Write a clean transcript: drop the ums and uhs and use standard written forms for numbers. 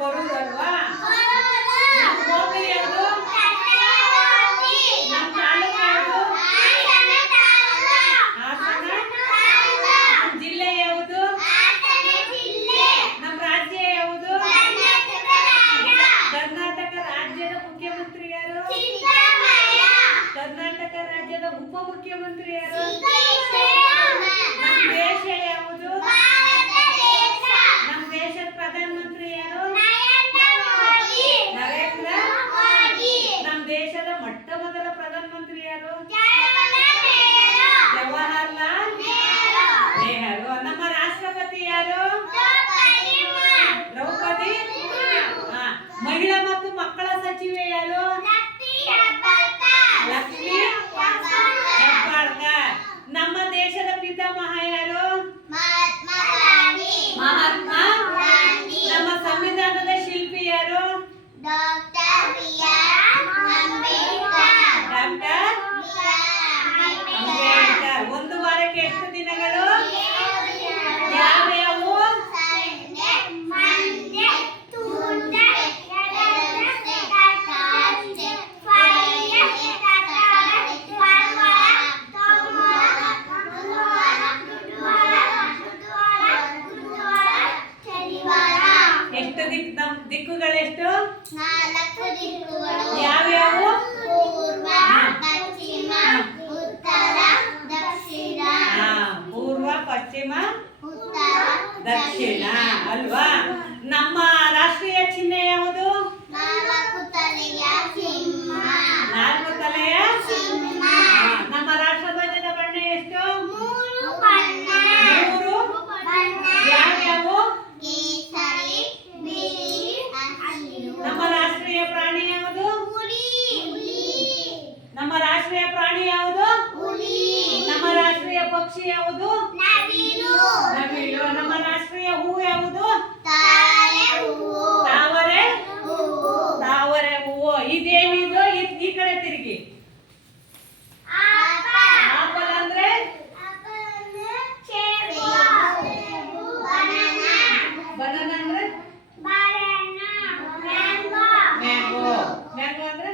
ಬರುವುದಲ್ವಾ? ನಮ್ಮ ಹೋಬಳಿ ಯಾವುದು? ನಮ್ಮ ತಾಲೂಕು ಯಾವುದು? ಹಾಸನ. ನಮ್ಮ ಜಿಲ್ಲೆ ಯಾವುದು? ನಮ್ಮ ರಾಜ್ಯ ಯಾವುದು? ಕರ್ನಾಟಕ ರಾಜ್ಯದ ಮುಖ್ಯಮಂತ್ರಿ ಯಾರು? ಕರ್ನಾಟಕ ರಾಜ್ಯದ ಉಪಮುಖ್ಯಮಂತ್ರಿ ಯಾರು? ನಮ್ಮ ದೇಶ ಯಾವುದು? ನಮ್ಮ ದೇಶದ ಪ್ರಧಾನಮಂತ್ರಿ ಯಾರು? ನರೇಂದ್ರ. ನಮ್ಮ ದೇಶದ ಮೊಟ್ಟ ಮೊದಲ ಪ್ರಧಾನಮಂತ್ರಿ ಯಾರು? ಜವಾಹರ್ಲಾಲ್ ನೆಹರು. ನಮ್ಮ ರಾಷ್ಟ್ರಪತಿ ಯಾರು? ದ್ರೌಪದಿ. ಮಹಿಳಾ ಮತ್ತು ಮಕ್ಕಳ ಸಚಿವೆ ಯಾರು? ಲಕ್ಷ್ಮಿ ಹೆಬ್ಬಾಳ್ಕರ್. ನಮ್ಮ ದೇಶದ ಪಿತಾಮಹ ಯಾರು? ಮಹಾತ್ಮ. ನಮ್ಮ ಸಂವಿಧಾನದ ಶಿಲ್ಪಿ ಯಾರು? ಡಾಕ್ಟರ್ ಅಂಬೇಡ್ಕರ್. ಒಂದು ವಾರಕ್ಕೆ ಎಷ್ಟು ದಿನಗಳು? ಯಾವ್ಯಾವು? ಎಷ್ಟು ದಿಕ್ಕುಗಳೆಷ್ಟು? 4 ದಿಕ್ಕುಗಳು. ಯಾವ್ಯಾವು? ಪೂರ್ವ, ಪಶ್ಚಿಮ, ಉತ್ತರ, ದಕ್ಷಿಣ. ಪೂರ್ವ, ಪಶ್ಚಿಮ, ಉತ್ತರ, ದಕ್ಷಿಣ ಅಲ್ವಾ? ನಮ್ಮ ರಾಷ್ಟ್ರೀಯ ಚಿಹ್ನೆ ಯಾವುದು? 4 ತಲೆಯ ಸಿಂಹ. 4 ತಲೆಯ ಸಿಂಹ. ನಮ್ಮ ರಾಷ್ಟ್ರಧ್ವಜದ ಬಣ್ಣ ಎಷ್ಟು? 3 ಬಣ್ಣ. 3 ಬಣ್ಣ. ಯಾವ್ಯಾವು? ಕೇಸರಿ, ಬಿಳಿ, ಹಸಿರು. ನಮ್ಮ ರಾಷ್ಟ್ರೀಯ ಪ್ರಾಣಿ ಯಾವುದು? ಹುಲಿ. ನಮ್ಮ ರಾಷ್ಟ್ರೀಯ ಪ್ರಾಣಿ ಯಾವುದು? ಹುಲಿ. ನಮ್ಮ ರಾಷ್ಟ್ರೀಯ ಪಕ್ಷಿ ಯಾವುದು? ನವಿಲು. ನವಿಲು. ನಮ್ಮ ರಾಷ್ಟ್ರೀಯ ಹೂ ಯಾವುದು? ತಾಳೆ ಹೂವು. ತಾವರೆ. ಹೂವು. ತಾವರೆ ಹೂವು. ಇದೇನಿದು? ಈ ಕಡೆ ತಿರುಗಿ. ಆಪಲ್ ಅಂದ್ರೆ? ಬನಾನಾ ಅಂದ್ರೆ? ಮ್ಯಾಂಗೋ. ಮ್ಯಾಂಗೋ ಅಂದ್ರೆ?